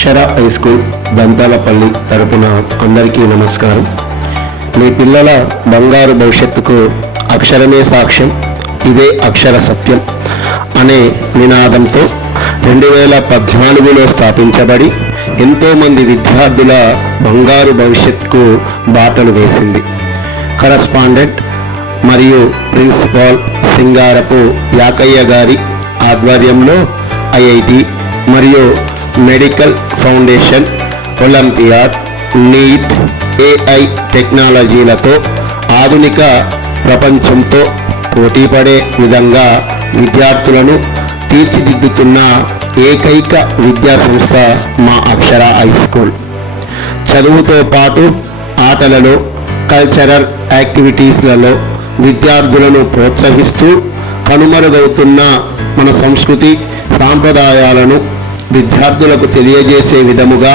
అక్షర high school Dantalapalli తరపున అందరికీ నమస్కారం. మీ పిల్లల బంగారు భవిష్యత్తుకు అక్షరమే సాక్ష్యం, ఇదే అక్షర సత్యం అనే నినాదంతో 2014లో స్థాపించబడి ఎంతోమంది విద్యార్థుల బంగారు భవిష్యత్తుకు బాటలు వేసింది. కరస్పాండెంట్ మరియు ప్రిన్సిపాల్ సింగారపు యాకయ్య గారి ఆధ్వర్యంలో ఐఐటి మరియు medical foundation, olympiad, NEET, AI టెక్నాలజీలతో ఆధునిక ప్రపంచంతో పోటీపడే విధంగా విద్యార్థులను తీర్చిదిద్దుతున్న ఏకైక విద్యా సంస్థ మా అక్షర హై స్కూల్. చదువుతో పాటు ఆటలలో, కల్చరల్ యాక్టివిటీస్లలో విద్యార్థులను ప్రోత్సహిస్తూ కనుమరుగవుతున్న మన సంస్కృతి సాంప్రదాయాలను విద్యార్థులకు తెలియజేసే విధముగా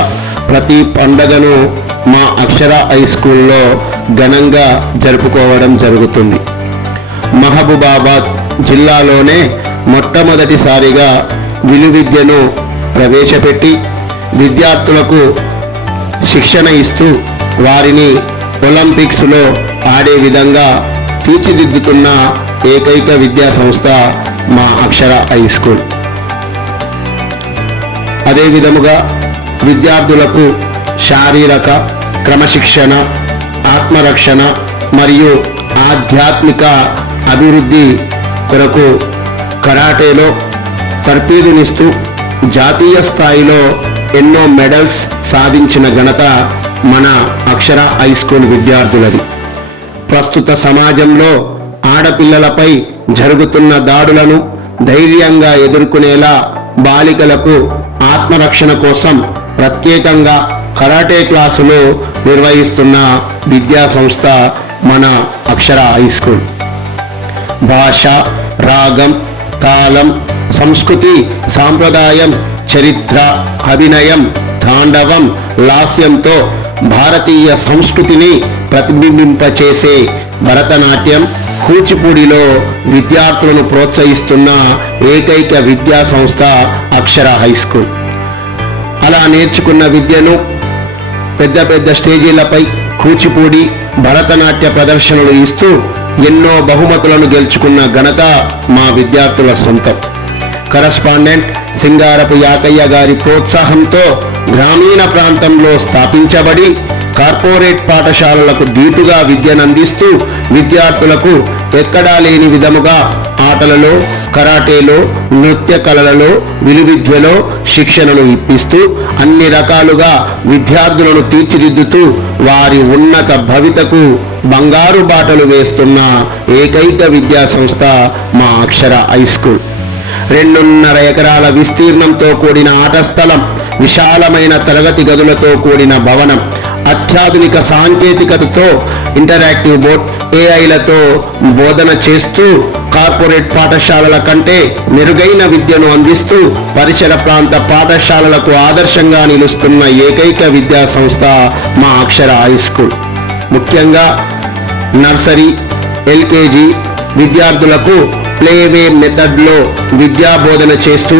ప్రతి పండగను మా అక్షర హై స్కూల్లో ఘనంగా జరుపుకోవడం జరుగుతుంది. మహబూబాబాద్ జిల్లాలోనే మొట్టమొదటిసారిగా విలువిద్యను ప్రవేశపెట్టి విద్యార్థులకు శిక్షణ ఇస్తూ వారిని ఒలింపిక్స్లో ఆడే విధంగా తీర్చిదిద్దుతున్న ఏకైక విద్యా సంస్థ మా అక్షర హై స్కూల్. అదే విధముగా విద్యార్థులకు శారీరక క్రమశిక్షణ, ఆత్మరక్షణ మరియు ఆధ్యాత్మిక అభివృద్ధి కొరకు కరాటేలో తర్ఫీదునిస్తూ జాతీయ స్థాయిలో ఎన్నో మెడల్స్ సాధించిన ఘనత మన అక్షర హై స్కూల్ విద్యార్థులది. ప్రస్తుత సమాజంలో ఆడపిల్లలపై జరుగుతున్న దాడులను ధైర్యంగా ఎదుర్కొనేలా బాలికలకు ఆత్మరక్షణ కోసం ప్రత్యేకంగా కరాటే క్లాసులు నిర్వహిస్తున్న విద్యా సంస్థ మన అక్షర హై స్కూల్. భాష, రాగం, తాళం, సంస్కృతి, సాంప్రదాయం, చరిత్ర, అభినయం, తాండవం, లాస్యంతో భారతీయ సంస్కృతిని ప్రతిబింబింపచేసే భరతనాట్యం, కూచిపూడిలో విద్యార్థులను ప్రోత్సహిస్తున్న ఏకైక విద్యా సంస్థ అక్షర హై స్కూల్. అలా నేర్చుకున్న విద్యను పెద్ద పెద్ద స్టేజీలపై కూచిపూడి, భరతనాట్య ప్రదర్శనలు ఇస్తూ ఎన్నో బహుమతులను గెలుచుకున్న ఘనత మా విద్యార్థుల సొంతం. కరస్పాండెంట్ సింగారపు యాకయ్య గారి ప్రోత్సాహంతో గ్రామీణ ప్రాంతంలో స్థాపించబడి కార్పొరేట్ పాఠశాలలకు దీటుగా విద్యనందిస్తూ విద్యార్థులకు ఎక్కడా లేని విధముగా ఆటలలో, కరాటేలో, నృత్య కళలలో, విలువిద్యలో శిక్షణను ఇప్పిస్తూ అన్ని రకాలుగా విద్యార్థులను తీర్చిదిద్దుతూ వారి ఉన్నత భవితకు బంగారు బాటలు వేస్తున్న ఏకైక విద్యా సంస్థ మా అక్షర హై స్కూల్. 2.5 ఎకరాల విస్తీర్ణంతో కూడిన ఆట స్థలం, విశాలమైన తరగతి గదులతో కూడిన భవనం, అత్యాధునిక సాంకేతికతతో ఇంటరాక్టివ్ బోర్డ్, ఏఐలతో బోధన చేస్తూ కార్పొరేట్ పాఠశాలల కంటే మెరుగైన విద్యను అందిస్తూ పరిసర ప్రాంత పాఠశాలలకు ఆదర్శంగా నిలుస్తున్న ఏకైక విద్యా సంస్థ మా అక్షర హై స్కూల్. ముఖ్యంగా నర్సరీ, ఎల్కేజీ విద్యార్థులకు ప్లేవే మెథడ్లో విద్యా బోధన చేస్తూ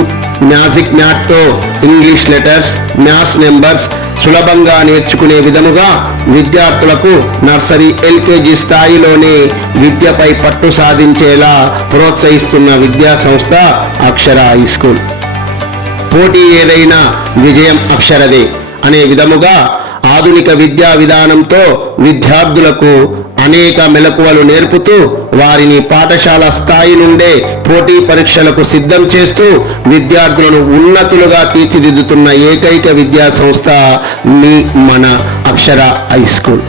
మ్యాజిక్ మ్యాట్తో ఇంగ్లీష్ లెటర్స్, మ్యాథ్స్ నెంబర్స్ సులభంగా నేర్చుకునే విధముగా విద్యార్థులకు నర్సరీ, ఎల్కేజీ స్థాయిలోనే విద్యపై పట్టు సాధించేలా ప్రోత్సహిస్తున్న విద్యా సంస్థ అక్షర హై స్కూల్. పోటీ ఏదైనా విజయం అక్షరదే అనే విధముగా ఆధునిక విద్యా విధానంతో విద్యార్థులకు అనేక మెలకువలు నేర్పుతూ వారిని పాఠశాల స్థాయి నుండే పోటీ పరీక్షలకు సిద్ధం చేస్తూ విద్యార్థులను ఉన్నతులుగా తీర్చిదిద్దుతున్న ఏకైక విద్యా సంస్థ మన అక్షర హై స్కూల్.